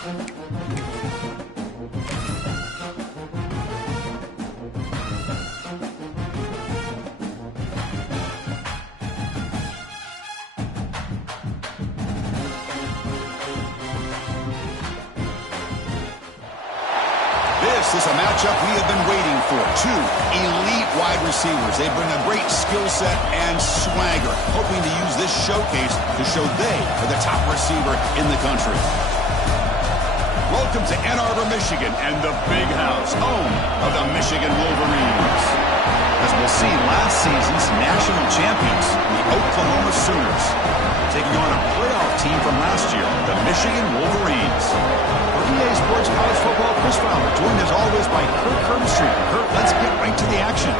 This is a matchup we have been waiting for. Two elite wide receivers. They bring a great skill set and swagger, hoping to use this showcase to show they are the top receiver in the country. Welcome to Ann Arbor, Michigan, and the Big House, home of the Michigan Wolverines. As we'll see, last season's national champions, the Oklahoma Sooners, taking on a playoff team from last year, the Michigan Wolverines. For EA Sports College Football, Chris Fowler, joined as always by Kirk Herbstreit. Kirk, let's get right to the action.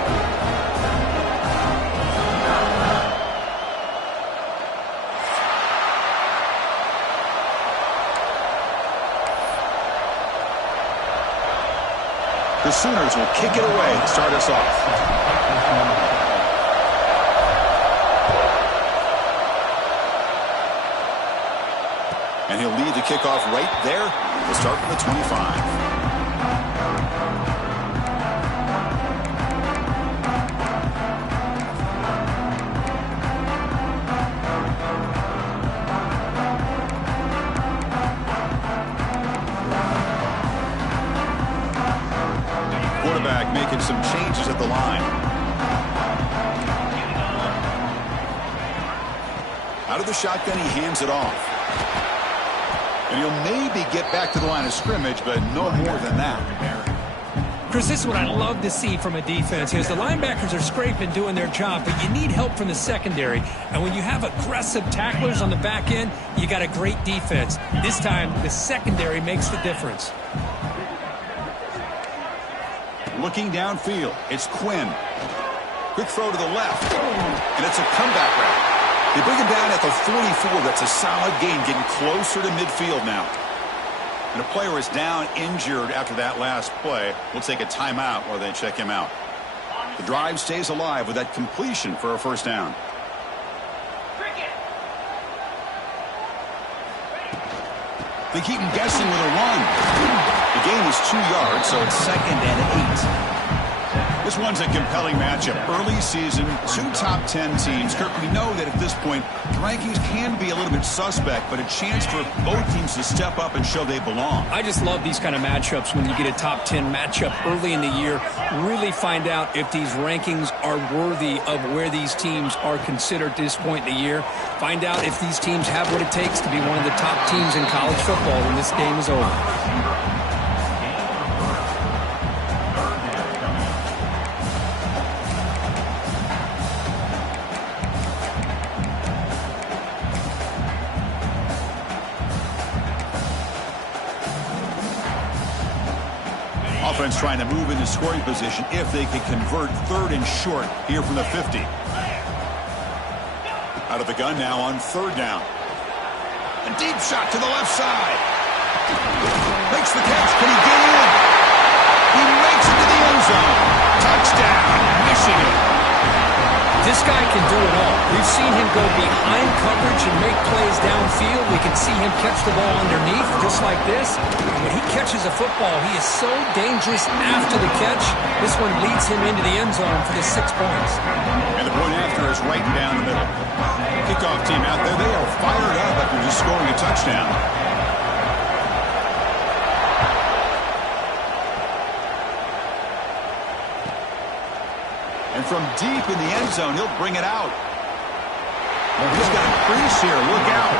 The Sooners will kick it away to start us off. And he'll lead the kickoff right there. We'll start from the 25. Quarterback making some changes at the line. Out of the shotgun, he hands it off. And he'll maybe get back to the line of scrimmage, but no more than that. Chris, this is what I love to see from a defense. Is the linebackers are scraping, doing their job, but you need help from the secondary. And when you have aggressive tacklers on the back end, you got a great defense. This time, the secondary makes the difference. Looking downfield, it's Quinn. Quick throw to the left, and it's a comeback route. They bring him down at the 44. That's a solid gain, getting closer to midfield now. And a player is down injured after that last play. We'll take a timeout while they check him out. The drive stays alive with that completion for a first down. They keep him guessing with a run. The gain is 2 yards, so it's 2nd and 8. This one's a compelling matchup. Early season, two top 10 teams. Kirk, we know that at this point, the rankings can be a little bit suspect, but a chance for both teams to step up and show they belong. I just love these kind of matchups when you get a top 10 matchup early in the year. Really find out if these rankings are worthy of where these teams are considered at this point in the year. Find out if these teams have what it takes to be one of the top teams in college football when this game is over. Offense trying to move into scoring position if they can convert 3rd and short here from the 50. Out of the gun now on 3rd down. A deep shot to the left side. Makes the catch. Can he get in? He makes it to the end zone. Touchdown, Michigan. This guy can do it all. We've seen him go behind coverage and make plays downfield. We can see him catch the ball underneath, just like this. And when he catches a football, he is so dangerous after the catch. This one leads him into the end zone for the 6 points. And the point after is right down the middle. Kickoff team out there. They are fired up after just scoring a touchdown. And from deep in the end zone, he'll bring it out. Well, he's got a crease here. Look out.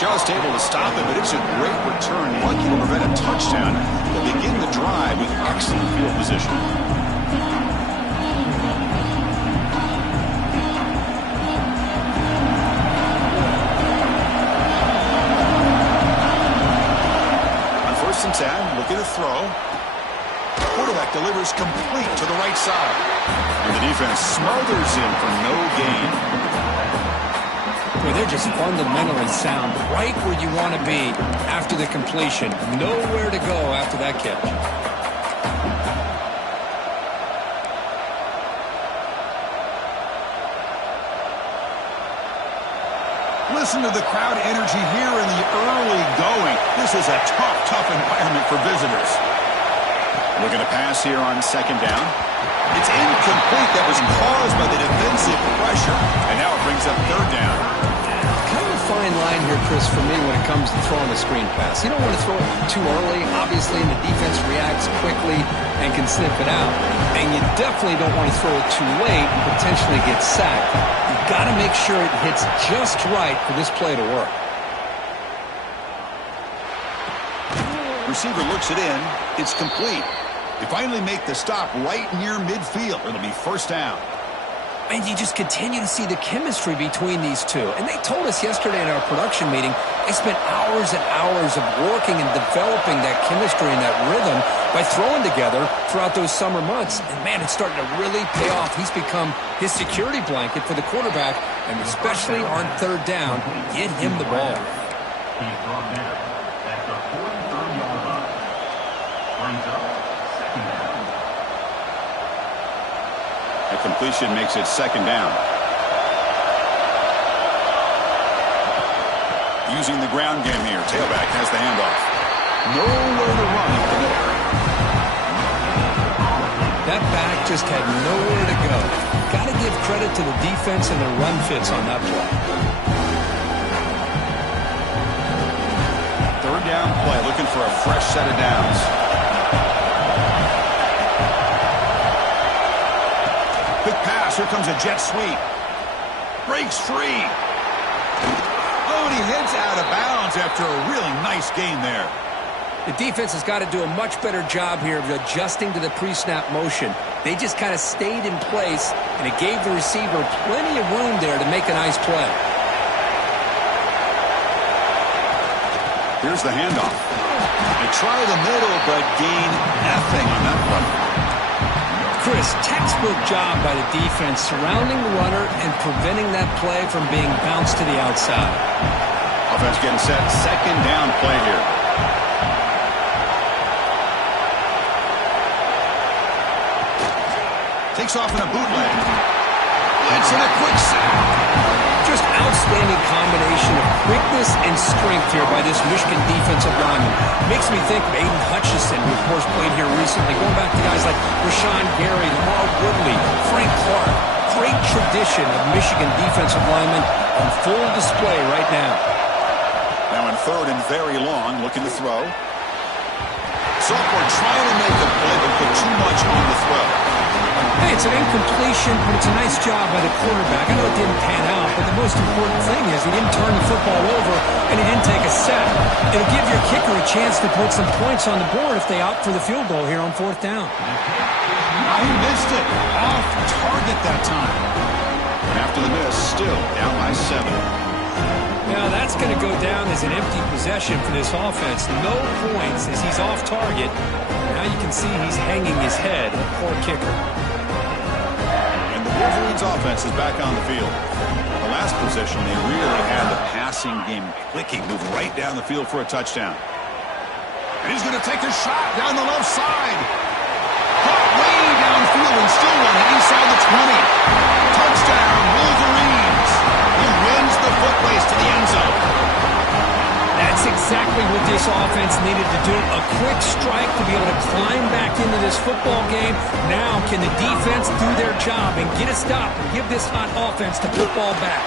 Just able to stop it, but it's a great return. Lucky to prevent a touchdown. They'll begin the drive with excellent field position. On 1st and 10, looking to throw. Quarterback delivers complete to the right side. And the defense smothers him for no gain. Well, they're just fundamentally sound, right where you want to be after the completion. Nowhere to go after that catch. Listen to the crowd energy here in the early going. This is a tough tough environment for visitors. Looking to pass here on second down. It's incomplete. That was caused by the defensive pressure. And now it brings up third down. Kind of a fine line here, Chris, for me when it comes to throwing a screen pass. You don't want to throw it too early, obviously, and the defense reacts quickly and can sniff it out. And you definitely don't want to throw it too late and potentially get sacked. You've got to make sure it hits just right for this play to work. Receiver looks it in. It's complete. They finally make the stop right near midfield. It'll be first down. And you just continue to see the chemistry between these two. And they told us yesterday in our production meeting, they spent hours and hours of working and developing that chemistry and that rhythm by throwing together throughout those summer months. And, man, it's starting to really pay off. He's become his security blanket for the quarterback, and especially on third down, get him the ball. He's brought down at the 43-yard line. Brings up second down. A completion makes it second down. Using the ground game here. Tailback has the handoff. Nowhere to run in the area. That back just had nowhere to go. Got to give credit to the defense and the run fits on that play. Third down play, looking for a fresh set of downs. Quick pass, here comes a jet sweep. Breaks free. Oh, and he heads out of bounds after a really nice gain there. The defense has got to do a much better job here of adjusting to the pre-snap motion. They just kind of stayed in place, and it gave the receiver plenty of room there to make a nice play. Here's the handoff. They try the middle, but gain nothing on that one. Chris, textbook job by the defense surrounding the runner and preventing that play from being bounced to the outside. Offense getting set. Second down play here. Takes off in a bootleg. Blitz and a quick sack. Just outstanding combination of quickness and strength here by this Michigan defensive lineman. Makes me think of Aiden Hutchinson, who of course played here recently, going back to guys like Rashawn Gary, Lamar Woodley, Frank Clark. Great tradition of Michigan defensive linemen on full display right now. Now in third and very long, looking to throw. Sophomore trying to make a play, but put too much on the throw. Hey, it's an incompletion, but it's a nice job by the quarterback. I know it didn't pan out, but the most important thing is he didn't turn the football over and he didn't take a sack. It'll give your kicker a chance to put some points on the board if they opt for the field goal here on fourth down. He missed it. Off target that time. And after the miss, still down by 7. Now that's going to go down as an empty possession for this offense. No points as he's off target. Now you can see he's hanging his head. Poor kicker. And the Wolverines offense is back on the field. The last possession, they really had the passing game clicking. Moved right down the field for a touchdown. And he's going to take a shot down the left side. Caught way downfield and still one inside the 20. Touchdown, Wolverines. He wins the foot race to the end zone. That's exactly what this offense needed to do. A quick strike to be able to climb back into this football game. Now can the defense do their job and get a stop and give this hot offense the football back?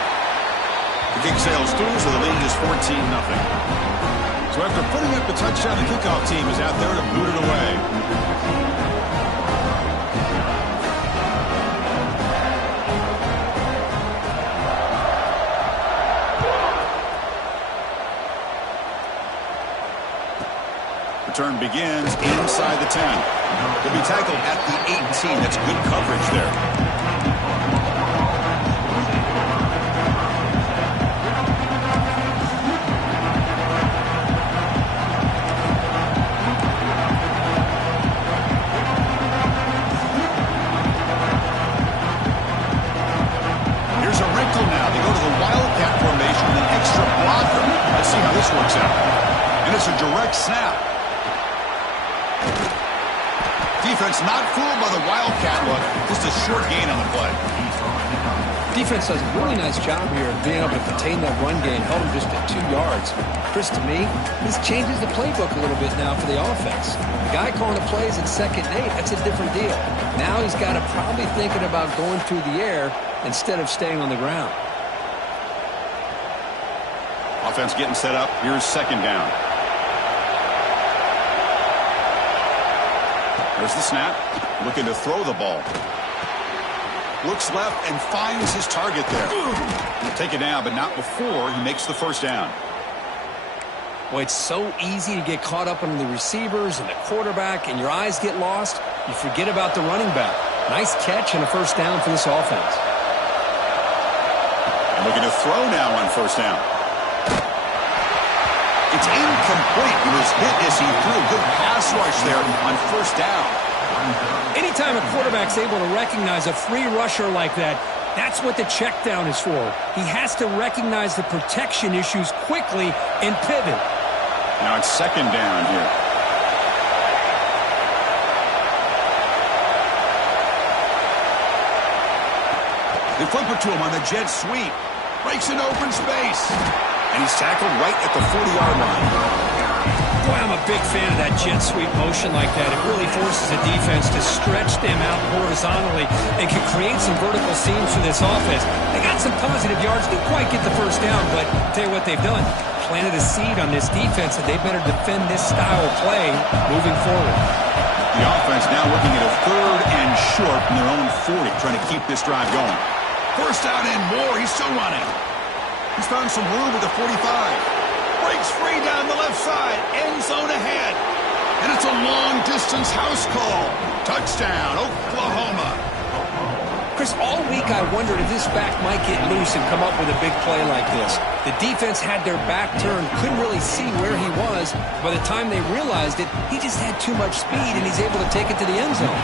The kick sails through, so the lead is 14-0. So after putting up the touchdown, the kickoff team is out there to boot it away. Return begins inside the 10. He'll be tackled at the 18. That's good coverage there. Here's a wrinkle now. They go to the Wildcat formation with an extra blocker. Let's see how this works out. And it's a direct snap. Defense not fooled by the Wildcat look. Just a short gain on the play. Defense does a really nice job here of being able to contain that run game, held him just at 2 yards. Chris, to me, this changes the playbook a little bit now for the offense. The guy calling the plays at 2nd and 8, that's a different deal. Now he's got to probably thinking about going through the air instead of staying on the ground. Offense getting set up. Here's 2nd down. There's the snap. Looking to throw the ball. Looks left and finds his target there. He'll take it down, but not before he makes the 1st down. Boy, it's so easy to get caught up on the receivers and the quarterback, and your eyes get lost. You forget about the running back. Nice catch and a 1st down for this offense. And looking to throw now on 1st down. It's incomplete. He was hit as he threw a good pass rush there on 1st down. Anytime a quarterback's able to recognize a free rusher like that, that's what the check down is for. He has to recognize the protection issues quickly and pivot. Now it's 2nd down here. They flip it to him on the jet sweep. Breaks an open space. And he's tackled right at the 40-yard line. Boy, I'm a big fan of that jet sweep motion like that. It really forces the defense to stretch them out horizontally and can create some vertical seams for this offense. They got some positive yards. Didn't quite get the 1st down, but I'll tell you what they've done. Planted a seed on this defense that they better defend this style of play moving forward. The offense now looking at a 3rd and short from their own 40, trying to keep this drive going. 1st down and more. He's still running. He's found some room with the 45. Breaks free down the left side. End zone ahead. And it's a long-distance house call. Touchdown, Oklahoma. Chris, all week I wondered if this back might get loose and come up with a big play like this. The defense had their back turned, couldn't really see where he was. By the time they realized it, he just had too much speed, and he's able to take it to the end zone.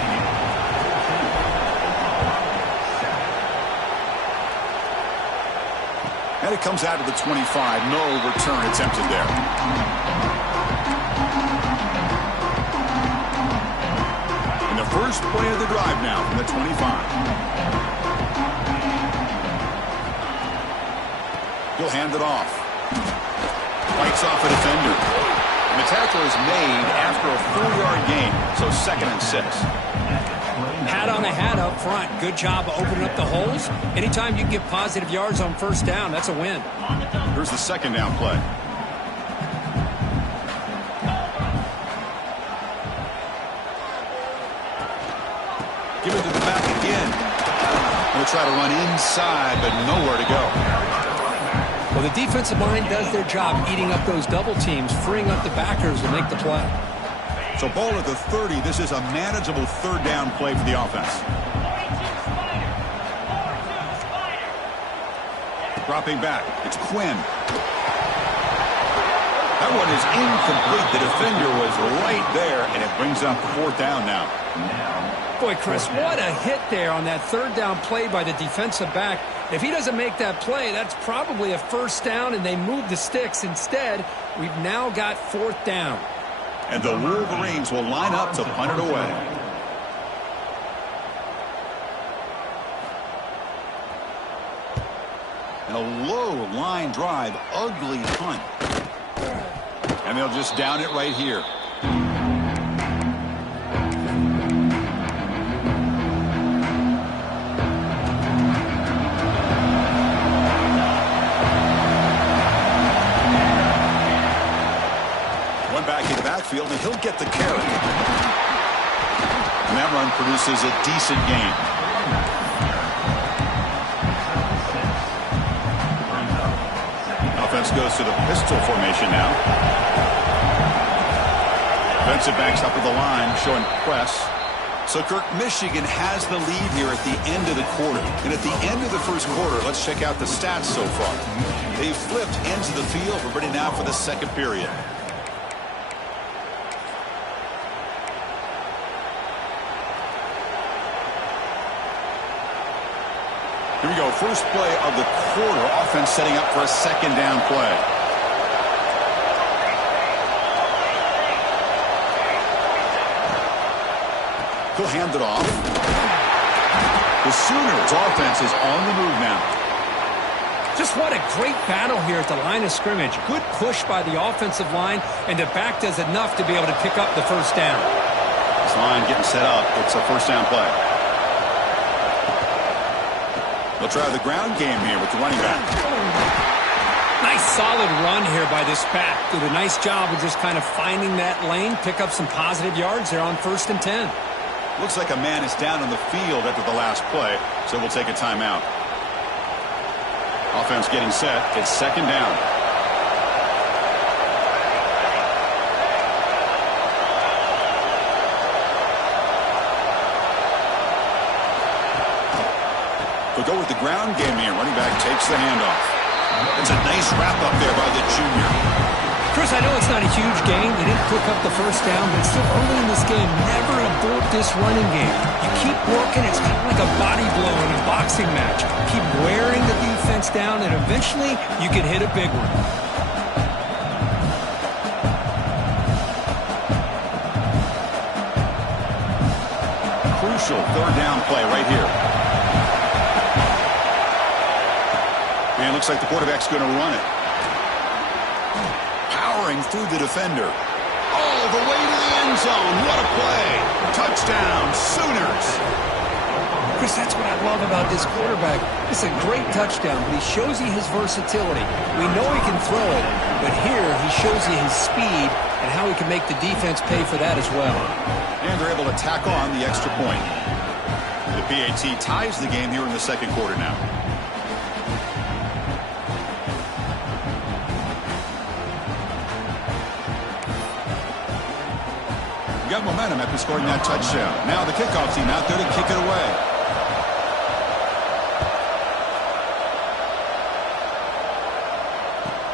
And it comes out to the 25. No return attempted there. And the first play of the drive now from the 25. He'll hand it off. Fights off a defender. And the tackle is made after a 4-yard gain. So 2nd and 6. Hat on the hat up front. Good job of opening up the holes. Anytime you can get positive yards on 1st down, that's a win. Here's the 2nd down play. Give it to the back again. We'll try to run inside, but nowhere to go. Well, the defensive line does their job eating up those double teams, freeing up the backers to make the play. So ball at the 30. This is a manageable 3rd down play for the offense. Dropping back. It's Quinn. That one is incomplete. The defender was right there, and it brings up 4th down now. Boy, Chris, what a hit there on that 3rd down play by the defensive back. If he doesn't make that play, that's probably a 1st down, and they move the sticks. Instead, we've now got 4th down. And the Wolverines will line up to punt it away. And a low line drive, ugly punt. And they'll just down it right here. Back in the backfield, and he'll get the carry. And that run produces a decent gain. Offense goes to the pistol formation now. Defensive backs up at the line, showing press. So, Kirk, Michigan has the lead here at the end of the quarter. And at the end of the 1st quarter, let's check out the stats so far. They've flipped ends of the field. We're ready now for the 2nd period. Here we go. First play of the quarter. Offense setting up for a 2nd down play. He'll hand it off. The Sooners offense is on the move now. Just what a great battle here at the line of scrimmage. Good push by the offensive line, and the back does enough to be able to pick up the first down. This line getting set up. It's a first down play. They'll try the ground game here with the running back. Nice solid run here by this back. Did a nice job of just kind of finding that lane, pick up some positive yards there on 1st and 10. Looks like a man is down on the field after the last play, so we'll take a timeout. Offense getting set. It's 2nd down. We'll go with the ground game here. Running back takes the handoff. It's a nice wrap up there by the junior. Chris, I know it's not a huge gain. They didn't pick up the first down, but it's still early in this game. Never abort this running game. You keep working. It's kind of like a body blow in a boxing match. Keep wearing the defense down, and eventually you can hit a big one. Crucial 3rd down play right here. And it looks like the quarterback's going to run it. Powering through the defender. All the way to the end zone. What a play. Touchdown, Sooners. Chris, that's what I love about this quarterback. It's a great touchdown, but he shows you his versatility. We know he can throw it, but here he shows you his speed and how he can make the defense pay for that as well. And they're able to tack on the extra point. The PAT ties the game here in the 2nd quarter now. Got momentum after scoring that touchdown. Now the kickoff team out there to kick it away.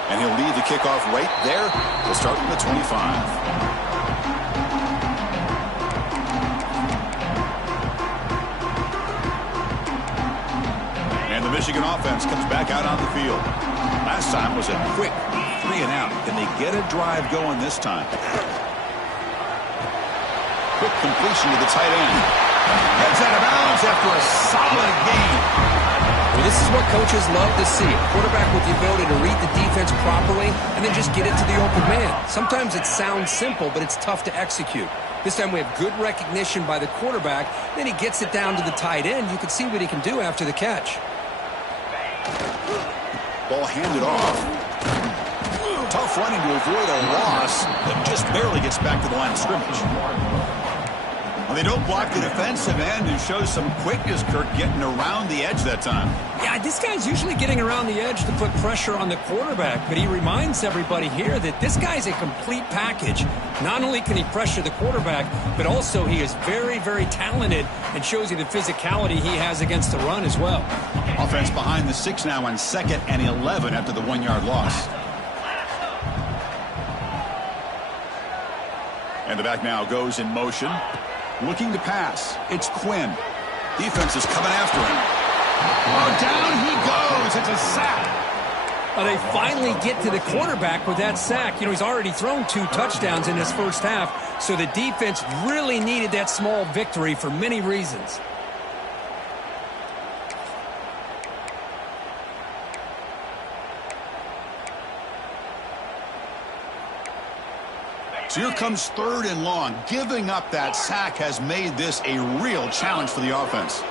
And he'll lead the kickoff right there. He'll start from the 25. And the Michigan offense comes back out on the field. Last time was a quick 3 and out. Can they get a drive going this time? Quick completion to the tight end. Heads out of bounds after a solid game. Well, this is what coaches love to see. A quarterback with the ability to read the defense properly and then just get it to the open man. Sometimes it sounds simple, but it's tough to execute. This time we have good recognition by the quarterback. Then he gets it down to the tight end. You can see what he can do after the catch. Ball handed off. Tough running to avoid a loss, but just barely gets back to the line of scrimmage. Well, they don't block the defensive end and show some quickness, Kirk, getting around the edge that time. Yeah, this guy's usually getting around the edge to put pressure on the quarterback, but he reminds everybody here that this guy's a complete package. Not only can he pressure the quarterback, but also he is very, very talented and shows you the physicality he has against the run as well. Offense behind the 6 now on 2nd and 11 after the 1-yard loss. And the back now goes in motion. Looking to pass. It's Quinn. Defense is coming after him. Oh, down he goes. It's a sack. Well, they finally get to the quarterback with that sack. You know, he's already thrown 2 touchdowns in his first half, so the defense really needed that small victory for many reasons. So here comes 3rd and long. Giving up that sack has made this a real challenge for the offense.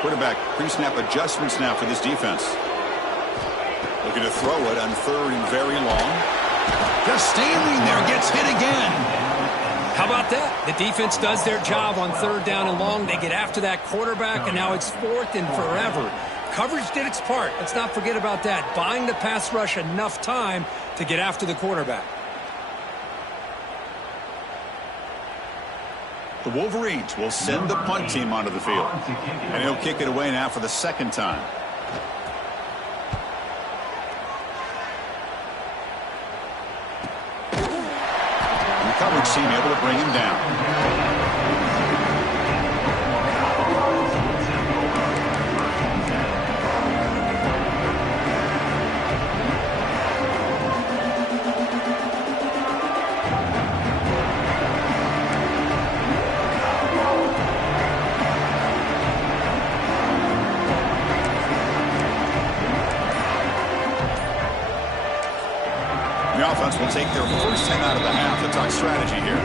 Quarterback pre-snap adjustments now for this defense. Looking to throw it on 3rd and very long. Just standing there, gets hit again. How about that? The defense does their job on 3rd down and long. They get after that quarterback, and now it's 4th and forever. Coverage did its part. Let's not forget about that. Buying the pass rush enough time to get after the quarterback. The Wolverines will send the punt team onto the field. And he'll kick it away now for the 2nd time. And the coverage team able to bring him down. will take their first time out of the half to talk strategy here.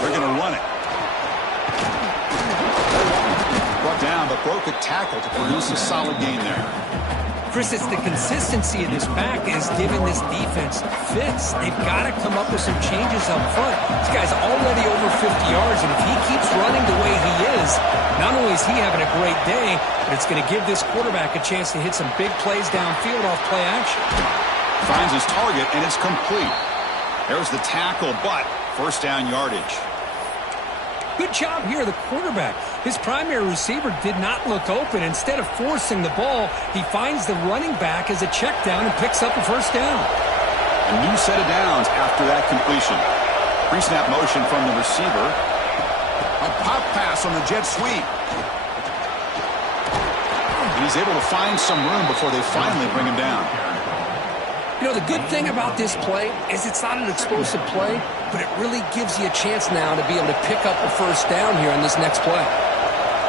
They're going to run it. Brought down, but broke a tackle to produce a solid gain there. Chris, it's the consistency of this back is giving this defense fits. They've got to come up with some changes up front. This guy's already over 50 yards, and if he keeps running the way he is, not only is he having a great day, but it's going to give this quarterback a chance to hit some big plays downfield off play action. Finds his target, and it's complete. There's the tackle, but first down yardage. Good job here, the quarterback. His primary receiver did not look open. Instead of forcing the ball, he finds the running back as a check down and picks up a first down. A new set of downs after that completion. Pre-snap motion from the receiver. A pop pass on the jet sweep. And he's able to find some room before they finally bring him down. You know, the good thing about this play is it's not an explosive play, but it really gives you a chance now to be able to pick up a first down here on this next play.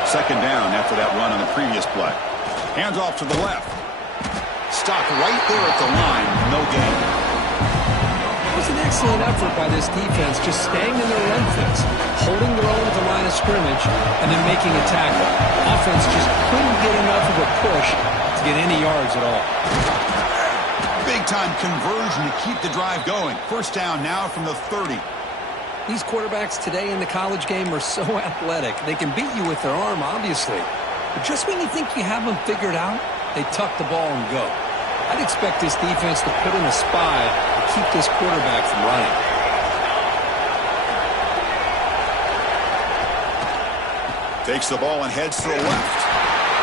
Second down after that run on the previous play. Hands off to the left. Stopped right there at the line. No gain. It was an excellent effort by this defense, just staying in their run fits, holding their own at the line of scrimmage, and then making a tackle. Offense just couldn't get enough of a push to get any yards at all. Big-time conversion to keep the drive going. First down now from the 30. These quarterbacks today in the college game are so athletic. They can beat you with their arm, obviously. But just when you think you have them figured out, they tuck the ball and go. I'd expect this defense to put in a spy to keep this quarterback from running. Takes the ball and heads to the left.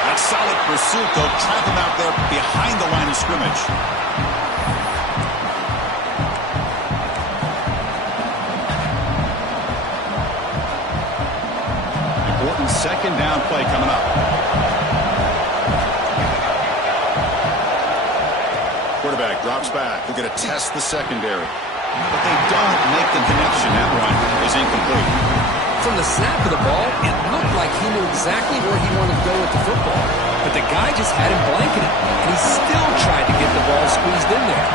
That solid pursuit, they'll trap him out there behind the line of scrimmage. Important second down play coming up. Quarterback drops back. They're going to test the secondary. But they don't make the connection. That one is incomplete. From the snap of the ball, it looked like he knew exactly where he wanted to go with the football. But the guy just had him blanketed, and he still tried to get the ball squeezed in there.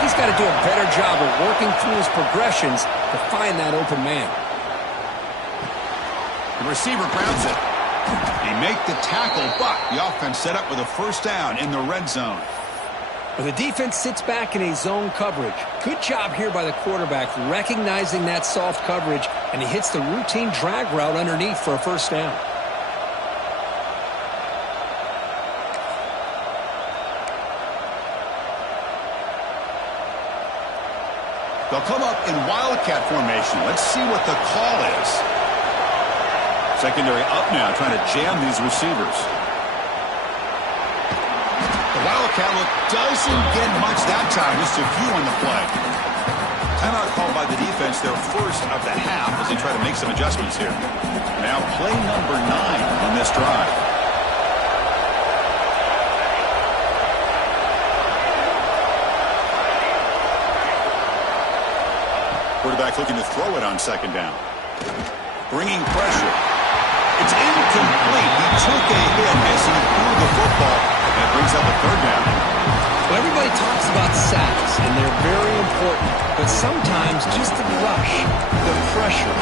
He's got to do a better job of working through his progressions to find that open man. The receiver grabs it. He make the tackle, but the offense set up with a first down in the red zone. Well, the defense sits back in a zone coverage. Good job here by the quarterback, recognizing that soft coverage, and he hits the routine drag route underneath for a first down. They'll come up in wildcat formation. Let's see what the call is. Secondary up now, trying to jam these receivers. The wildcat look doesn't get much that time, just a few on the play. Timeout called by the defense, their first of the half, as they try to make some adjustments here. Now play number 9 on this drive. Quarterback looking to throw it on second down. Bringing pressure. It's incomplete. He took a hit as he threw the football. That brings up a third down. Well, everybody talks about sacks, and they're very important. But sometimes just the rush, the pressure,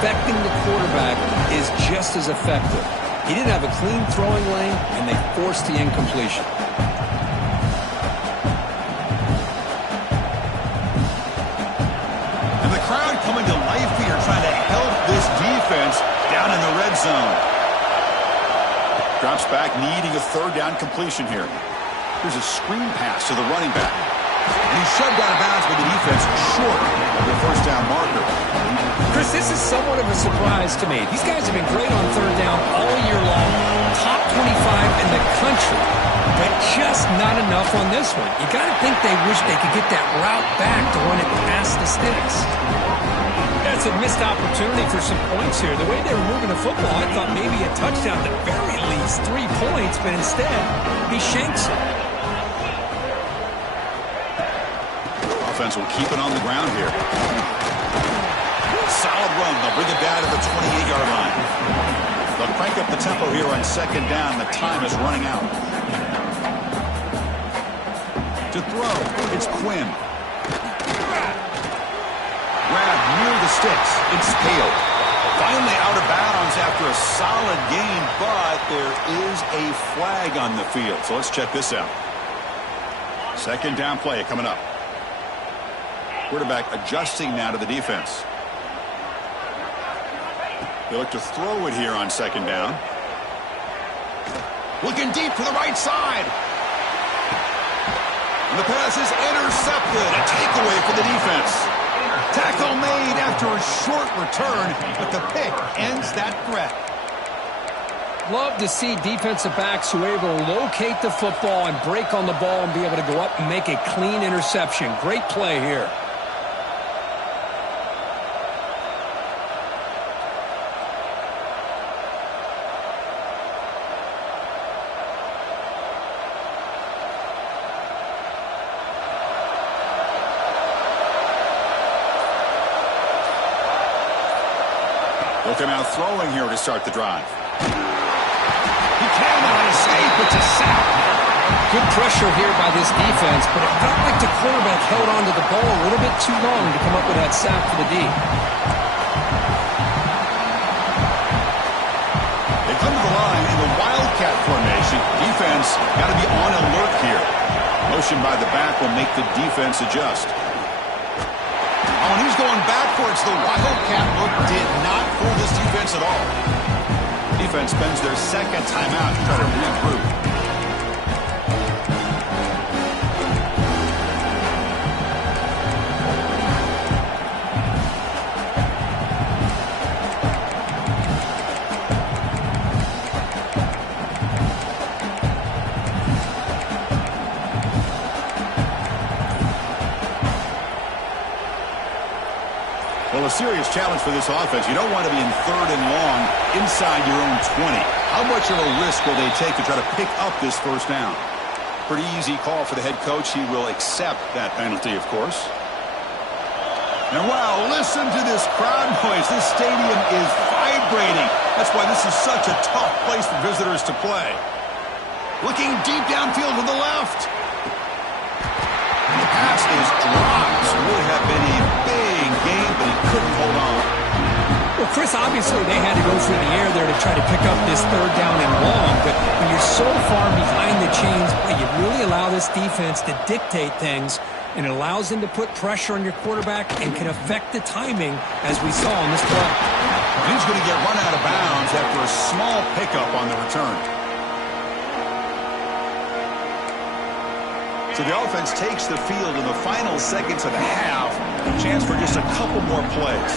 affecting the quarterback is just as effective. He didn't have a clean throwing lane, and they forced the incompletion. And the crowd coming to life here, trying to help this defense down in the red zone. Drops back, needing a third down completion here. Here's a screen pass to the running back. And he's shoved out of bounds by the defense short of the first down marker. Chris, this is somewhat of a surprise to me. These guys have been great on third down all year long. Top 25 in the country. But just not enough on this one. You got to think they wish they could get that route back to run it past the sticks. That's a missed opportunity for some points here. The way they were moving the football, I thought maybe a touchdown, at the very least 3 points, but instead, he shanks it. offense will keep it on the ground here. Solid run. They'll bring it down to the 28-yard line. They'll crank up the tempo here on second down. The time is running out. To throw, it's Quinn. Grabbed near the sticks. It's Hale. Finally out of bounds after a solid gain, but there is a flag on the field. So let's check this out. Second down play coming up. Quarterback adjusting now to the defense. They look to throw it here on second down. Looking deep to the right side. And the pass is intercepted. A takeaway for the defense. Tackle made after a short return, but the pick ends that threat. Love to see defensive backs who are able to locate the football and break on the ball and be able to go up and make a clean interception. Great play here. They'll come out throwing here to start the drive. He cannot escape. It's a sack. Good pressure here by this defense, but it felt like the quarterback held on to the ball a little bit too long to come up with that sack for the D. They come to the line in the Wildcat formation. Defense got to be on alert here. Motion by the back will make the defense adjust. Oh, and he's going backwards. The Wildcat look did not fool this defense at all. Defense spends their second timeout to try to regroup. Well, a serious challenge for this offense. You don't want to be in third and long inside your own 20. How much of a risk will they take to try to pick up this first down? Pretty easy call for the head coach. He will accept that penalty, of course. And wow, listen to this crowd noise. This stadium is vibrating. That's why this is such a tough place for visitors to play. Looking deep downfield to the left. And the pass is dropped. Would have been a big game, but he couldn't hold on. Well, Chris, obviously they had to go through the air there to try to pick up this third down and long, but when you're so far behind the chains, you really allow this defense to dictate things, and it allows them to put pressure on your quarterback and can affect the timing, as we saw on this play. He's going to get run out of bounds after a small pickup on the return. So the offense takes the field in the final seconds of the half. A chance for just a couple more plays.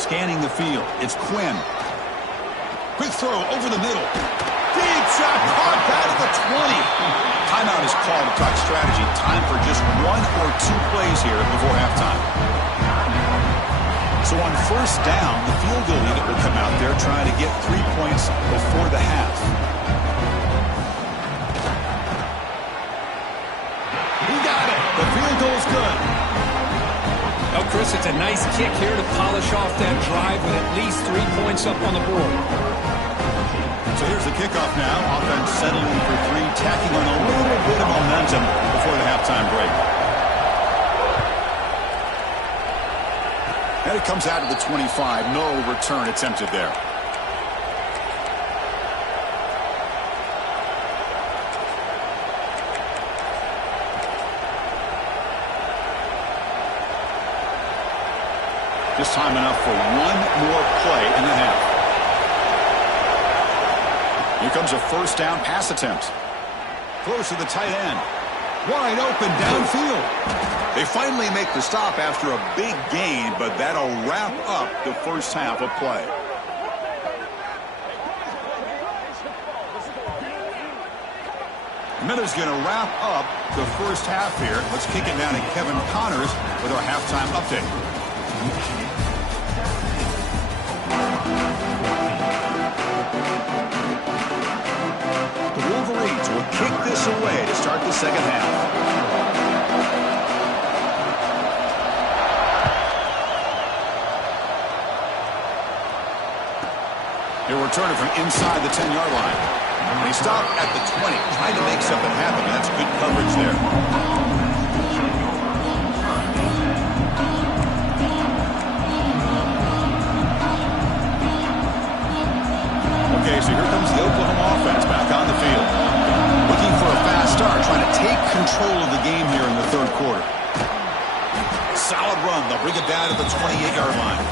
Scanning the field, it's Quinn. Quick throw over the middle. Deep shot, caught out of the 20. Timeout is called to talk strategy. Time for just one or two plays here before halftime. So on first down, the field goal unit will come out there trying to get 3 points before the half. The field goal's good. Oh, Chris, it's a nice kick here to polish off that drive with at least 3 points up on the board. So here's the kickoff now. Offense settling for three, tacking on a little bit of momentum before the halftime break. And it comes out to the 25. No return attempted there. Just time enough for one more play in the half. Here comes a first down pass attempt. Close to the tight end. Wide open downfield. They finally make the stop after a big gain, but that'll wrap up the first half of play. Miller's going to wrap up the first half here. Let's kick it down to Kevin Connors with our halftime update. The Wolverines will kick this away to start the second half. return it from inside the 10-yard line. And he stopped at the 20, trying to make something happen. That's good coverage there. Okay, so here comes the Oklahoma offense back on the field. Looking for a fast start, trying to take control of the game here in the third quarter. Solid run. They'll bring it down to the 28-yard line.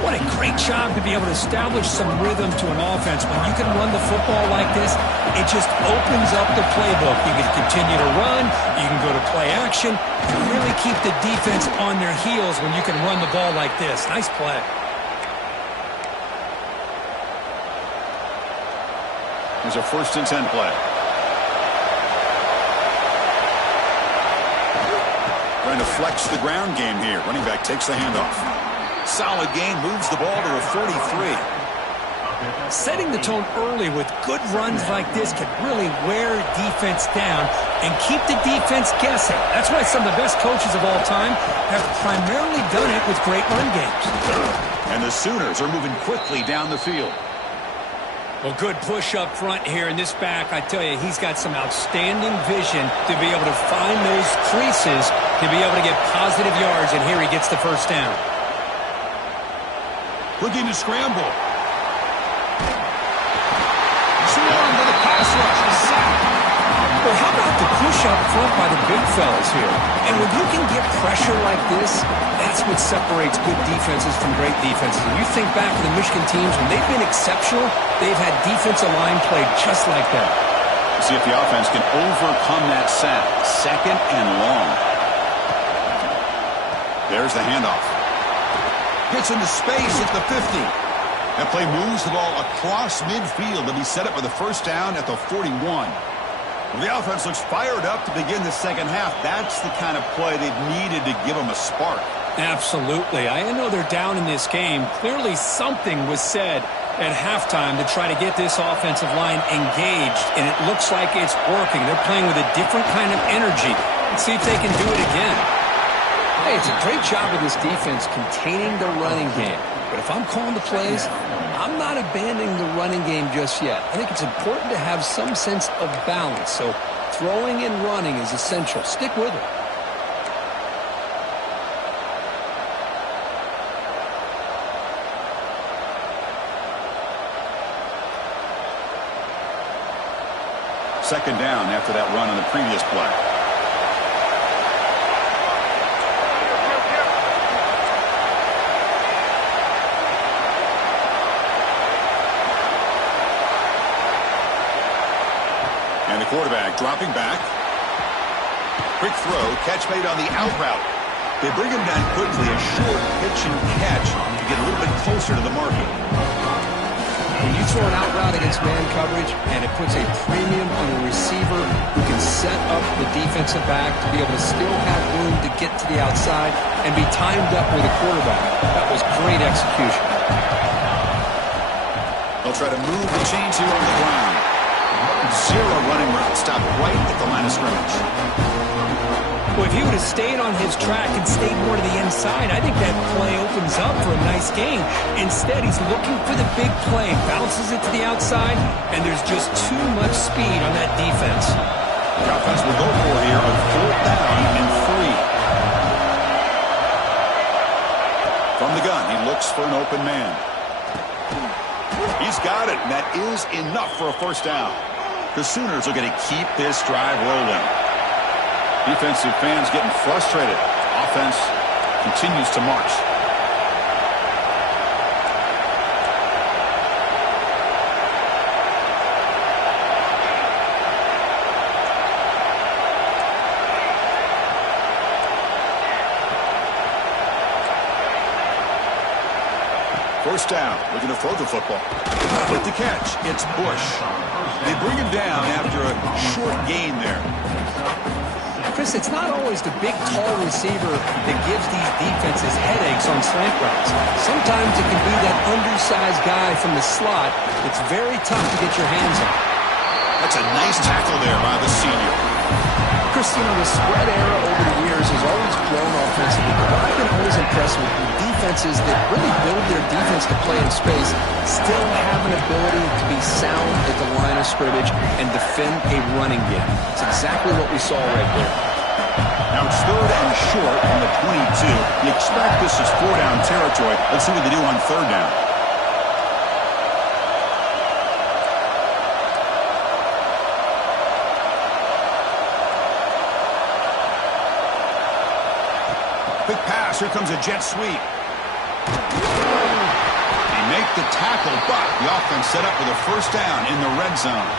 What a great job to be able to establish some rhythm to an offense. When you can run the football like this, it just opens up the playbook. You can continue to run. You can go to play action. You really keep the defense on their heels when you can run the ball like this. Nice play. Here's a 1st and 10 play. Trying to flex the ground game here. Running back takes the handoff. Solid gain, moves the ball to a 43. Setting the tone early with good runs like this can really wear defense down and keep the defense guessing. That's why some of the best coaches of all time have primarily done it with great run games. And the Sooners are moving quickly down the field. Well, good push up front here in this back. I tell you, he's got some outstanding vision to be able to find those creases, to be able to get positive yards, and here he gets the first down. Looking to scramble. Swarm with a pass rush, a sack. Well, how about the push up front by the big fellas here? And when you can get pressure like this, that's what separates good defenses from great defenses. And you think back to the Michigan teams, when they've been exceptional, they've had defensive line play just like that. See if the offense can overcome that sack. 2nd and long. There's the handoff. Gets into space at the 50. That play moves the ball across midfield to be set up for the first down at the 41. The offense looks fired up to begin the second half. That's the kind of play they've needed to give them a spark. Absolutely. I know they're down in this game. Clearly something was said at halftime to try to get this offensive line engaged, and it looks like it's working. They're playing with a different kind of energy. Let's see if they can do it again. Hey, it's a great job of this defense containing the running game. But if I'm calling the plays, I'm not abandoning the running game just yet. I think it's important to have some sense of balance. So throwing and running is essential. Stick with it. Second down after that run on the previous play. And the quarterback dropping back. Quick throw, catch made on the out route. They bring him down quickly, a short pitch and catch to get a little bit closer to the market. When you throw an out route against man coverage and it puts a premium on a receiver who can set up the defensive back to be able to still have room to get to the outside and be timed up with a quarterback. That was great execution. They'll try to move the chains here on the ground. Zero running route, stopped right at the line of scrimmage. Well, if he would have stayed on his track and stayed more to the inside, I think that play opens up for a nice gain. Instead, he's looking for the big play, bounces it to the outside, and there's just too much speed on that defense. The offense will go for here on 4th down and 3. From the gun, he looks for an open man. He's got it, and that is enough for a first down. The Sooners are going to keep this drive rolling. Defensive fans getting frustrated. Offense continues to march. First down, looking to throw the football. With the catch, it's Bush. They bring him down after a short gain there. Chris, it's not always the big, tall receiver that gives these defenses headaches on slant routes. Sometimes it can be that undersized guy from the slot that's very tough to get your hands on. That's a nice tackle there by the senior. Chris, Christian, the spread era over the years has always grown offensively, but what I've been always impressed with defenses that really build their defense to play in space still have an ability to be sound at the line of scrimmage and defend a running game. It's exactly what we saw right there. Now it's 3rd and short on the 22. You expect this is 4-down territory. Let's see what they do on 3rd down. Quick pass. Here comes a jet sweep. They make the tackle, but the offense set up with a 1st down in the red zone.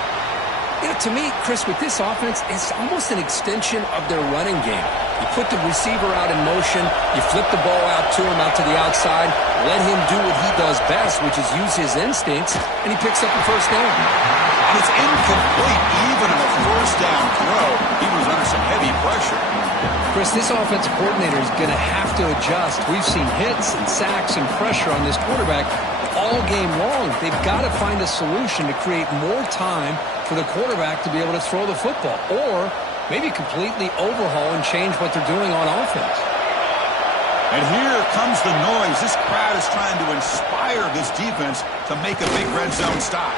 You know, to me, Chris, with this offense, it's almost an extension of their running game. You put the receiver out in motion, you flip the ball out to him, out to the outside, let him do what he does best, which is use his instincts, and he picks up a 1st down. And it's incomplete even on a 1st down throw. He was under some heavy pressure. Chris, this offensive coordinator is going to have to adjust. We've seen hits and sacks and pressure on this quarterback all game long. They've got to find a solution to create more time for the quarterback to be able to throw the football, or maybe completely overhaul and change what they're doing on offense. And here comes the noise. This crowd is trying to inspire this defense to make a big red zone stop.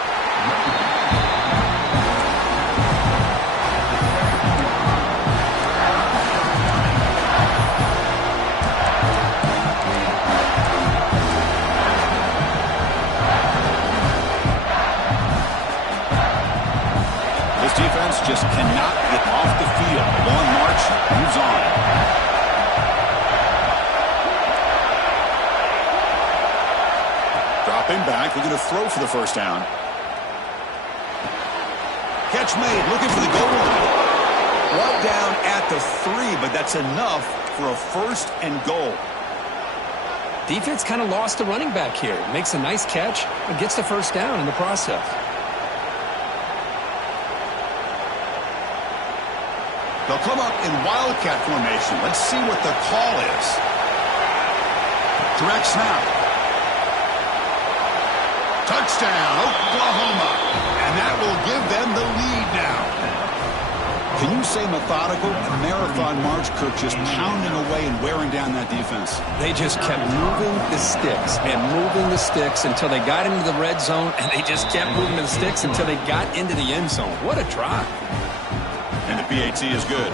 Defense just cannot get off the field. Long march moves on. Dropping back, looking to throw for the 1st down. Catch made, looking for the goal line. Brought down at the 3, but that's enough for a 1st and goal. Defense kind of lost the running back here. Makes a nice catch and gets the 1st down in the process. They'll come up in wildcat formation. Let's see what the call is. Direct snap. Touchdown, Oklahoma. And that will give them the lead now. Can you say methodical? A marathon march, Kirk, just pounding away and wearing down that defense. They just kept moving the sticks and moving the sticks until they got into the red zone, and they just kept moving the sticks until they got into the end zone. What a drive. And the PAT is good.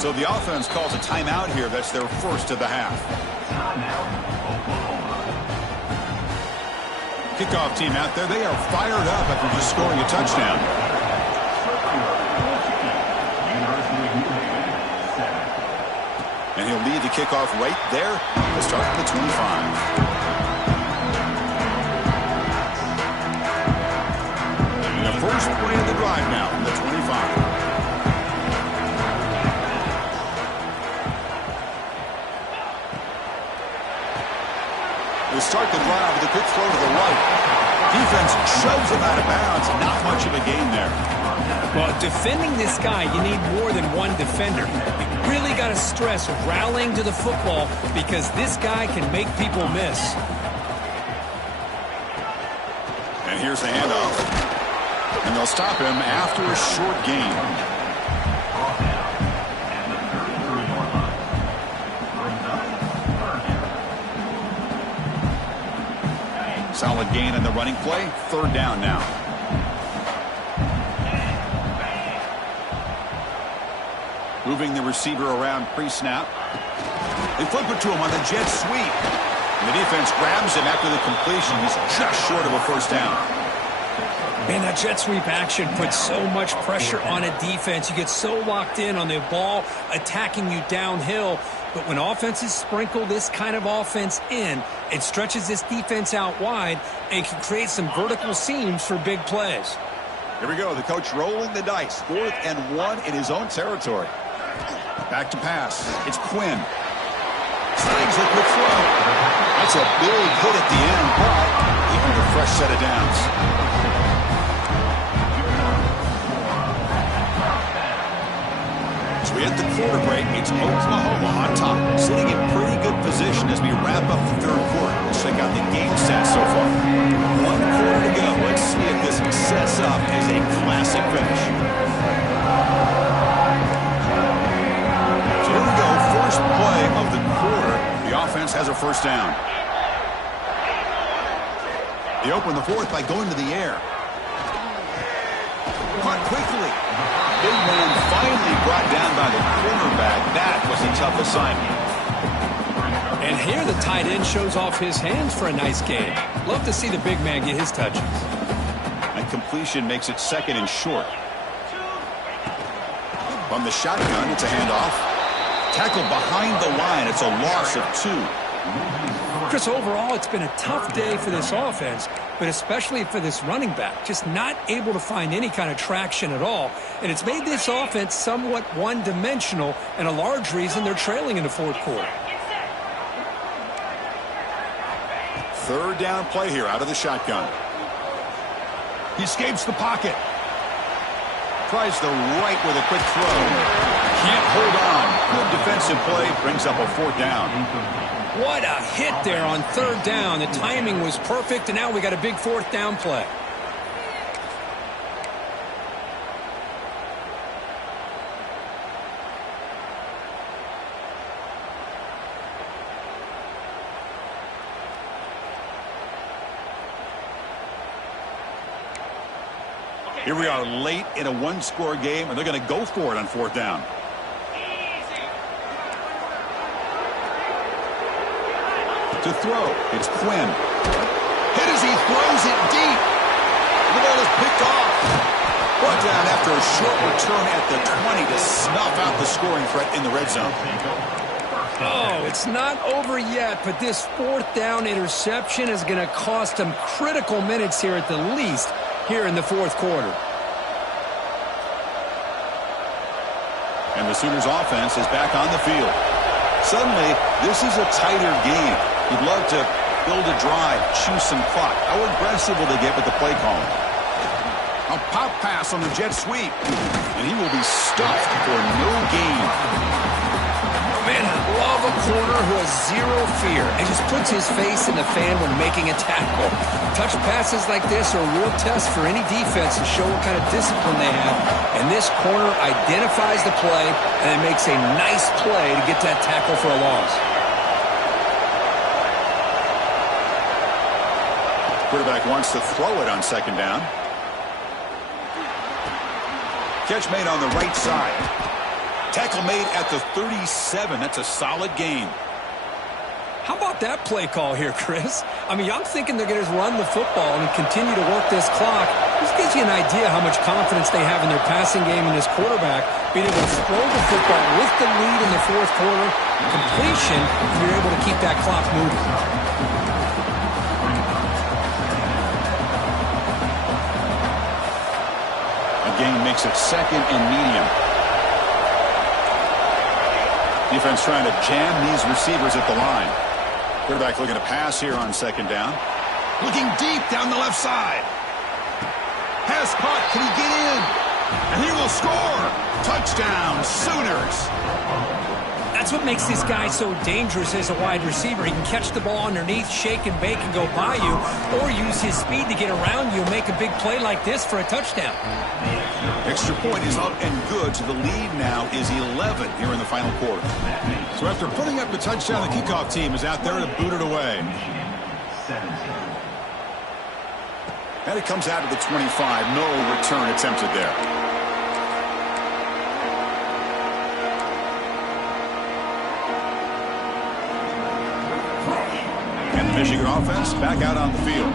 So the offense calls a timeout here. That's their 1st of the half. Kickoff team out there. They are fired up after just scoring a touchdown. And he'll lead the kickoff right there. They'll start at the 25. And the first play of the drive now from the 25. They start the drive with a quick throw to the right. Defense shoves him out of bounds. Not much of a gain there. Well, defending this guy, you need more than one defender. You really got to stress rallying to the football because this guy can make people miss. And here's the handoff. And they'll stop him after a short gain. Solid gain in the running play. 3rd down now. Moving the receiver around pre-snap. They flip it to him on the jet sweep. And the defense grabs him after the completion. He's just short of a 1st down. Man, that jet sweep action puts so much pressure on a defense. You get so locked in on the ball attacking you downhill. But when offenses sprinkle this kind of offense in, it stretches this defense out wide and can create some vertical seams for big plays. Here we go. The coach rolling the dice. 4th and 1 in his own territory. Back to pass. It's Quinn. Slings a quick throw. That's a big hit at the end, but even a fresh set of downs. We hit the quarter break. It's Oklahoma on top, sitting in has a first down. They open the fourth by going to the air. Caught quickly. Big man finally brought down by the cornerback. That was a tough assignment. And here the tight end shows off his hands for a nice game. Love to see the big man get his touches. And completion makes it second and short. From the shotgun, it's a handoff. Tackle behind the line. It's a loss of 2. Chris, overall, it's been a tough day for this offense, but especially for this running back. Just not able to find any kind of traction at all. And it's made this offense somewhat one-dimensional, and a large reason they're trailing in the fourth quarter. Third down play here out of the shotgun. He escapes the pocket. Tries the right with a quick throw. Can't hold on. Good defensive play. Brings up a fourth down. What a hit there on third down. The timing was perfect, and now we got a big fourth down play. Here we are late in a one-score game, and they're going to go for it on fourth down. To throw, it's Quinn. Hit as he throws it deep. The ball is picked off. Brought down after a short return at the 20 to snuff out the scoring threat in the red zone. Oh, it's not over yet, but this fourth down interception is going to cost them critical minutes here at the least here in the fourth quarter. And the Sooners offense is back on the field. Suddenly, this is a tighter game. You'd love to build a drive, choose some clock. How aggressive will they get with the play calling? A pop pass on the jet sweep. And he will be stuffed for no gain. Man, I love a corner who has zero fear and just puts his face in the fan when making a tackle. Touch passes like this are a real test for any defense to show what kind of discipline they have. And this corner identifies the play and it makes a nice play to get that tackle for a loss. Quarterback wants to throw it on second down. Catch made on the right side. Tackle made at the 37. That's a solid gain. How about that play call here, Chris? I mean, I'm thinking they're going to just run the football and continue to work this clock. This gives you an idea how much confidence they have in their passing game in this quarterback, being able to throw the football with the lead in the fourth quarter. Completion, you're able to keep that clock moving. A gain makes it second and medium. Defense trying to jam these receivers at the line. Quarterback looking to pass here on second down. Looking deep down the left side. Has caught. Can he get in? And he will score. Touchdown, Sooners. That's what makes this guy so dangerous as a wide receiver. He can catch the ball underneath, shake and bake and go by you, or use his speed to get around you and make a big play like this for a touchdown. Extra point is up and good, so the lead now is 11 here in the final quarter. So after putting up the touchdown, the kickoff team is out there to boot it away. And it comes out to the 25. No return attempted there. And the Michigan offense back out on the field.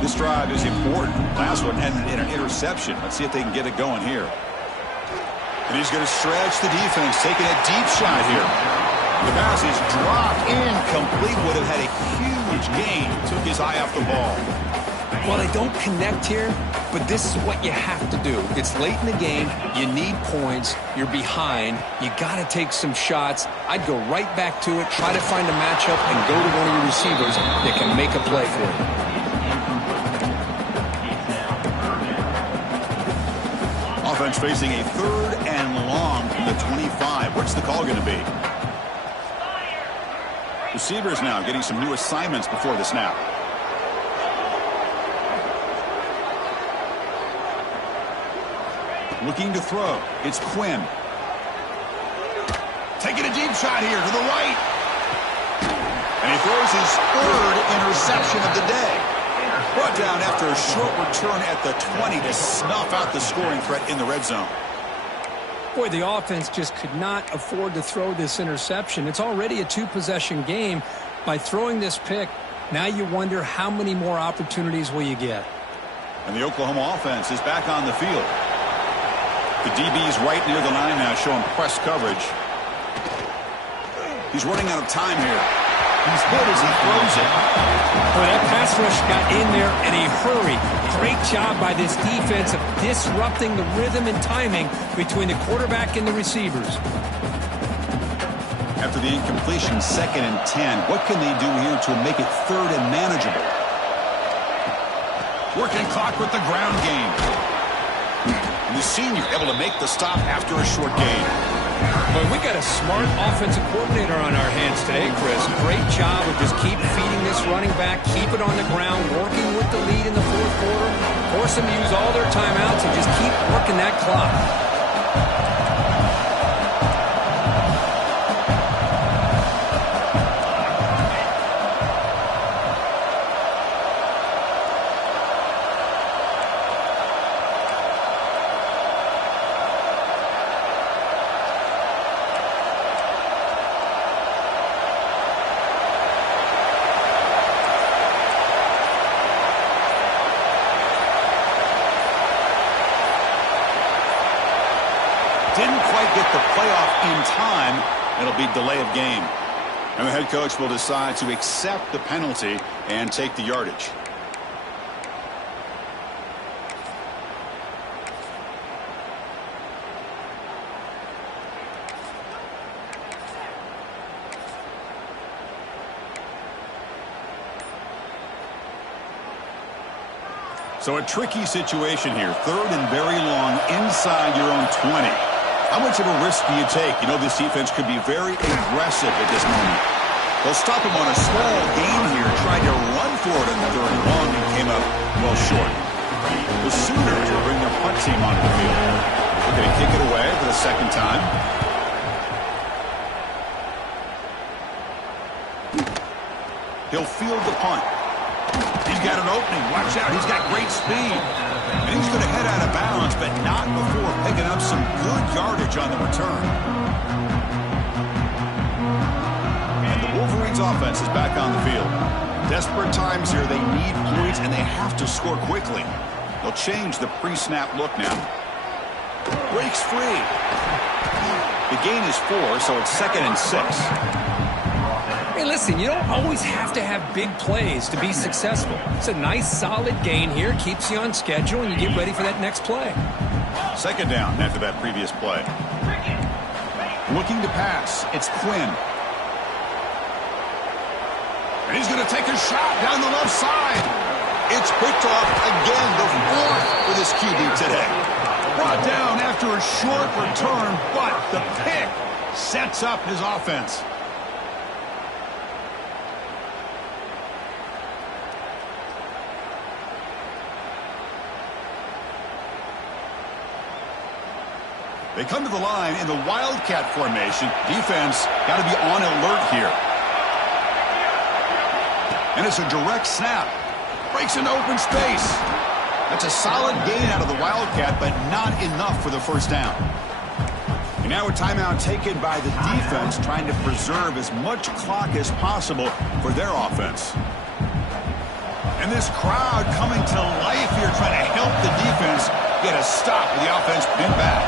This drive is important. Last one ended in an interception. Let's see if they can get it going here. And he's going to stretch the defense, taking a deep shot here. The pass is dropped incomplete. Would have had a huge gain. Took his eye off the ball. Well, they don't connect here, but this is what you have to do. It's late in the game. You need points. You're behind. You got to take some shots. I'd go right back to it, try to find a matchup, and go to one of your receivers that can make a play for you. Offense facing a third and long from the 25. What's the call going to be? Receivers now getting some new assignments before the snap. Looking to throw. It's Quinn. Taking a deep shot here to the right. And he throws his third interception of the day. Brought down after a short return at the 20 to snuff out the scoring threat in the red zone. Boy, the offense just could not afford to throw this interception. It's already a two-possession game. By throwing this pick, now you wonder how many more opportunities will you get. And the Oklahoma offense is back on the field. The DB's right near the line now, showing press coverage. He's running out of time here. He's hit as he throws it. Boy, that pass rush got in there in a hurry. Great job by this defense of disrupting the rhythm and timing between the quarterback and the receivers. After the incompletion, 2nd and 10. What can they do here to make it 3rd and manageable? Working clock with the ground game. And the senior able to make the stop after a short gain. But we got a smart offensive coordinator on our hands today, Chris. Great job of just keep feeding this running back, keep it on the ground, working with the lead in the 4th quarter, force them to use all their timeouts, and just keep working that clock. Didn't quite get the playoff in time. It'll be delay of game. And the head coach will decide to accept the penalty and take the yardage. So a tricky situation here. 3rd and very long inside your own 20. How much of a risk do you take? You know, this defense could be very aggressive at this moment. They'll stop him on a small gain here. Tried to run for it in the 3rd and long and came up well short. The Sooners will bring their punt team onto the field. They're going to kick it away for the 2nd time. He'll field the punt. He's got an opening. Watch out. He's got great speed. And he's going to head out of bounds, but not before picking up some good yardage on the return. And the Wolverines offense is back on the field. Desperate times here. They need points, and they have to score quickly. They'll change the pre-snap look now. Breaks free. The gain is 4, so it's 2nd and 6. Hey, listen, you don't always have to have big plays to be successful. It's a nice, solid gain here. Keeps you on schedule, and you get ready for that next play. 2nd down after that previous play. Looking to pass. It's Quinn. And he's going to take a shot down the left side. It's picked off again, the 4th for this QB today. Brought down after a short return, but the pick sets up his offense. They come to the line in the Wildcat formation. Defense got to be on alert here. And it's a direct snap. Breaks into open space. That's a solid gain out of the Wildcat, but not enough for the 1st down. And now a timeout taken by the defense, trying to preserve as much clock as possible for their offense. And this crowd coming to life here, trying to help the defense get a stop with the offense pinned back.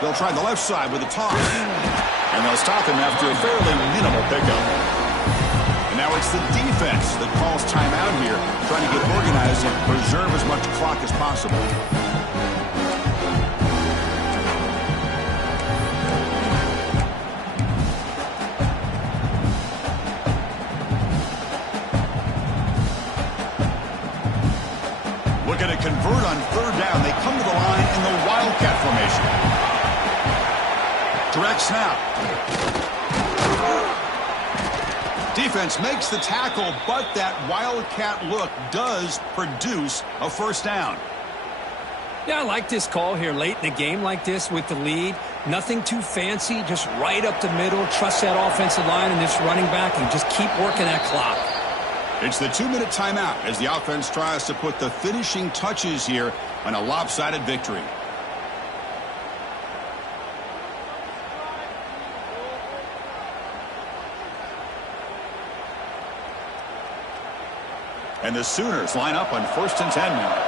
They'll try the left side with a toss. And they'll stop him after a fairly minimal pickup. And now it's the defense that calls timeout here, trying to get organized and preserve as much clock as possible. Looking to convert on 3rd down. They come to the line in the Wildcat formation. Direct snap. Defense makes the tackle, but that Wildcat look does produce a 1st down. Yeah, I like this call here late in the game like this with the lead. Nothing too fancy, just right up the middle. Trust that offensive line and this running back and just keep working that clock. It's the 2-minute timeout as the offense tries to put the finishing touches here on a lopsided victory. And the Sooners line up on 1st and 10 now.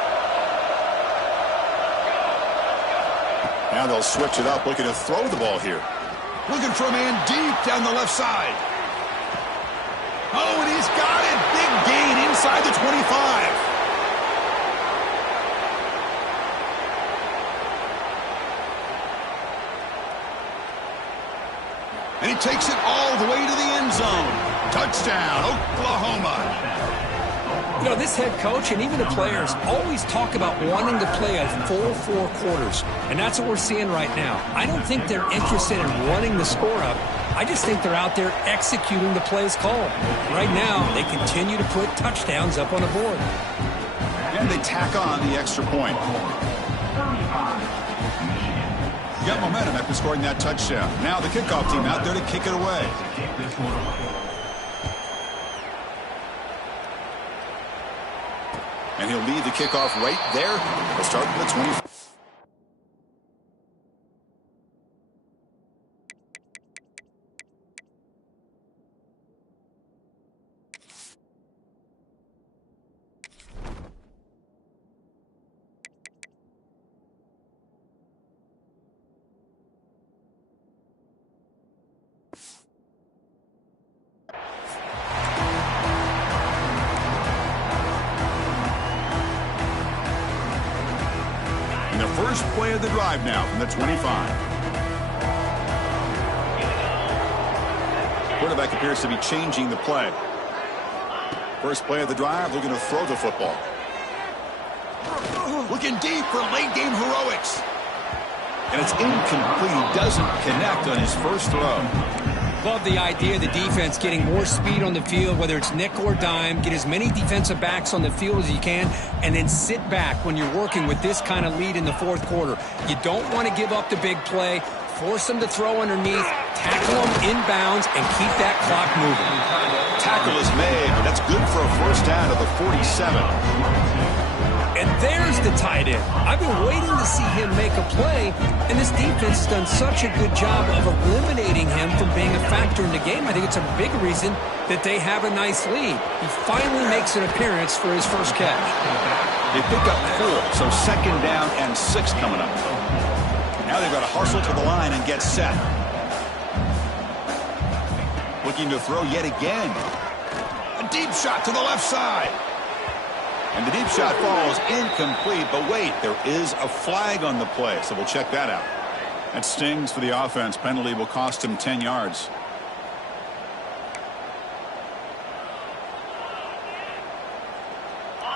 Now they'll switch it up, looking to throw the ball here. Looking for a man deep down the left side. Oh, and he's got it. Big gain inside the 25. And he takes it all the way to the end zone. Touchdown, Oklahoma. You know, this head coach and even the players always talk about wanting to play a full 4 quarters, and that's what we're seeing right now. I don't think they're interested in running the score up. I just think they're out there executing the plays called. Right now, they continue to put touchdowns up on the board. And they tack on the extra point. You got momentum after scoring that touchdown. Now the kickoff team out there to kick it away. And he'll lead the kickoff right there. He'll start from the 25. First play of the drive now from the 25. Quarterback appears to be changing the play. First play of the drive, looking to throw the football. Looking deep for late game heroics. And it's incomplete. He doesn't connect on his first throw. Love the idea of the defense getting more speed on the field, whether it's nickel or dime, get as many defensive backs on the field as you can, and then sit back when you're working with this kind of lead in the 4th quarter. You don't want to give up the big play, force them to throw underneath, tackle them inbounds, and keep that clock moving. Tackle is made, but that's good for a first down of the 47. And there's the tight end. I've been waiting to see him make a play, and this defense has done such a good job of eliminating him from being a factor in the game. I think it's a big reason that they have a nice lead. He finally makes an appearance for his first catch. They pick up 4, so 2nd down and 6 coming up. Now they've got to hustle to the line and get set. Looking to throw yet again. A deep shot to the left side. And the deep shot falls incomplete, but wait, there is a flag on the play, so we'll check that out. That stings for the offense. Penalty will cost him 10 yards.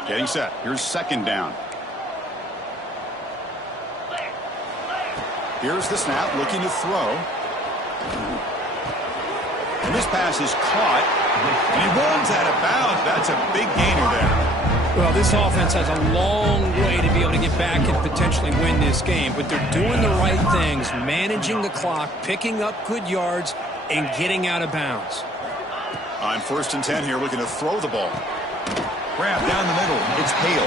Getting set. Here's 2nd down. Here's the snap, looking to throw. And this pass is caught, and he runs out of bounds. That's a big gainer there. Well, this offense has a long way to be able to get back and potentially win this game, but they're doing the right things, managing the clock, picking up good yards, and getting out of bounds. On 1st and 10 here, looking to throw the ball. Grab down the middle. It's Hale.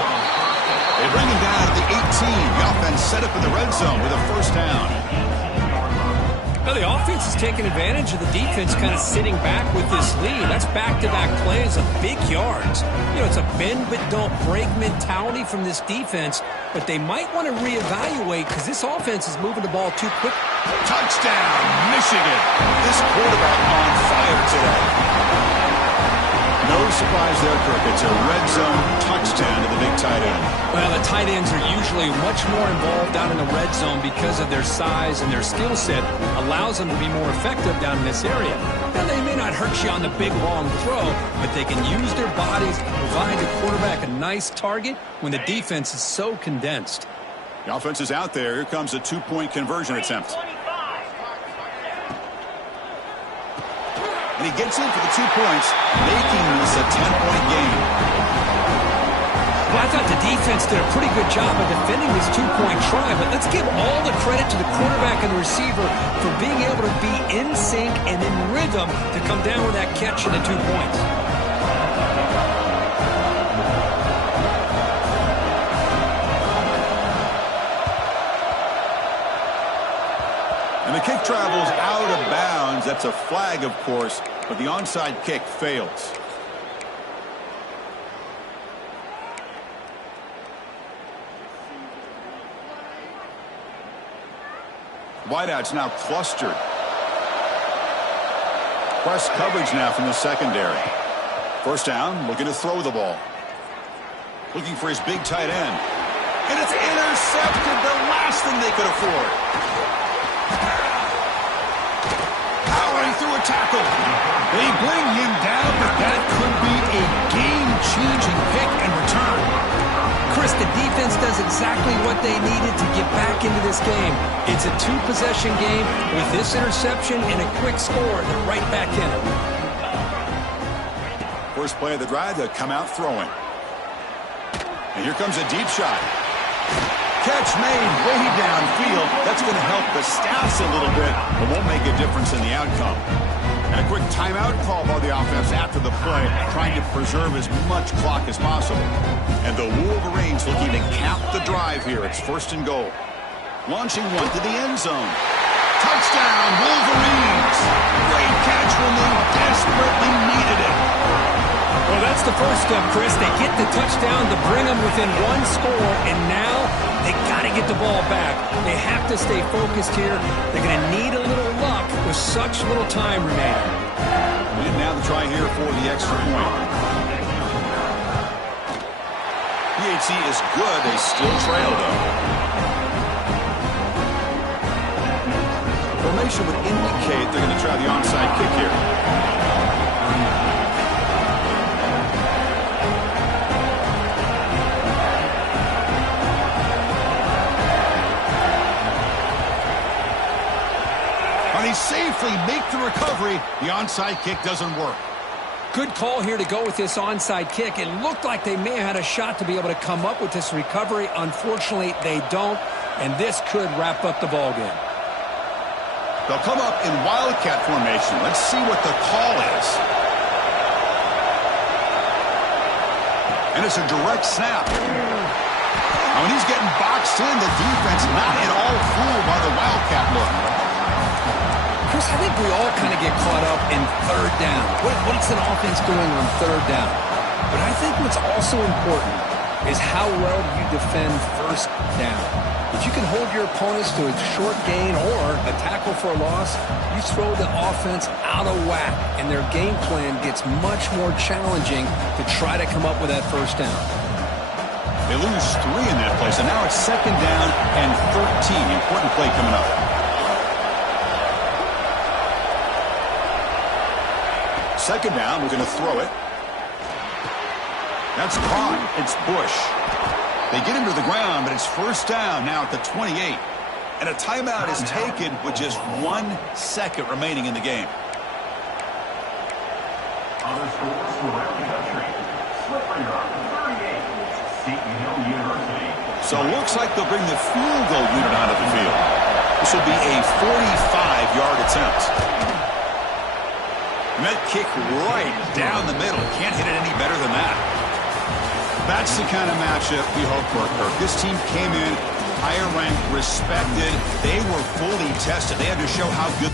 They bring him down at the 18. The offense set up in the red zone with a first down. Now, the offense is taking advantage of the defense kind of sitting back with this lead. That's back-to-back plays of big yards. You know, it's a bend-but-don't-break mentality from this defense, but they might want to reevaluate because this offense is moving the ball too quick. Touchdown, Michigan. This quarterback on fire today. No surprise there, Kirk. It's a red zone touchdown to the big tight end. Well, the tight ends are usually much more involved down in the red zone because of their size and their skill set allows them to be more effective down in this area. Now, they may not hurt you on the big, long throw, but they can use their bodies to provide the quarterback a nice target when the defense is so condensed. The offense is out there. Here comes a 2-point conversion attempt. And he gets in for the 2 points, making this a 10-point game. Well, I thought the defense did a pretty good job of defending this two-point try, but let's give all the credit to the quarterback and the receiver for being able to be in sync and in rhythm to come down with that catch and the 2 points. And the kick travels out of bounds. That's a flag, of course, but the onside kick fails. Wideouts now clustered. Press coverage now from the secondary. First down, looking to throw the ball. Looking for his big tight end. And it's intercepted, the last thing they could afford. Powering through a tackle. They bring him down, but that could be a game-changing pick and return. Chris, the defense does exactly what they needed to get back into this game. It's a two-possession game with this interception and a quick score. They're right back in it. First play of the drive, they'll come out throwing. And here comes a deep shot. Catch made way downfield. That's going to help the stats a little bit, but won't make a difference in the outcome. And a quick timeout call by the offense after the play, trying to preserve as much clock as possible. And the Wolverines looking to cap the drive here. It's first and goal. Launching one to the end zone. Touchdown, Wolverines! Great catch when they desperately needed it. Well, that's the first step, Chris. They get the touchdown to bring them within one score, and now they got to get the ball back. They have to stay focused here. They're going to need a little luck with such little time remaining. We didn't have the try here for the extra point. PHC is good. They still trail, though. Formation would indicate they're going to try the onside kick here. They safely make the recovery. The onside kick doesn't work. Good call here to go with this onside kick. It looked like they may have had a shot to be able to come up with this recovery. Unfortunately, they don't, and this could wrap up the ball game. They'll come up in wildcat formation. Let's see what the call is. And it's a direct snap. Now, when he's getting boxed in, the defense not at all fooled by the wildcat look. Chris, I think we all kind of get caught up in third down. What's an offense doing on third down? But I think what's also important is how well you defend first down. If you can hold your opponents to a short gain or a tackle for a loss, you throw the offense out of whack, and their game plan gets much more challenging to try to come up with that first down. They lose 3 in that place, and now it's second down and 13. Important play coming up. Second down, we're going to throw it. That's caught. It's Bush. They get him to the ground, but it's first down now at the 28. And a timeout is taken with just 1 second remaining in the game. Other scores around the country. Slipper, 38, Seton Hill University. So it looks like they'll bring the field goal unit onto the field. This will be a 45-yard attempt. And that kick right down the middle. Can't hit it any better than that. That's the kind of matchup we hope for, Kirk. This team came in higher ranked, respected. They were fully tested. They had to show how good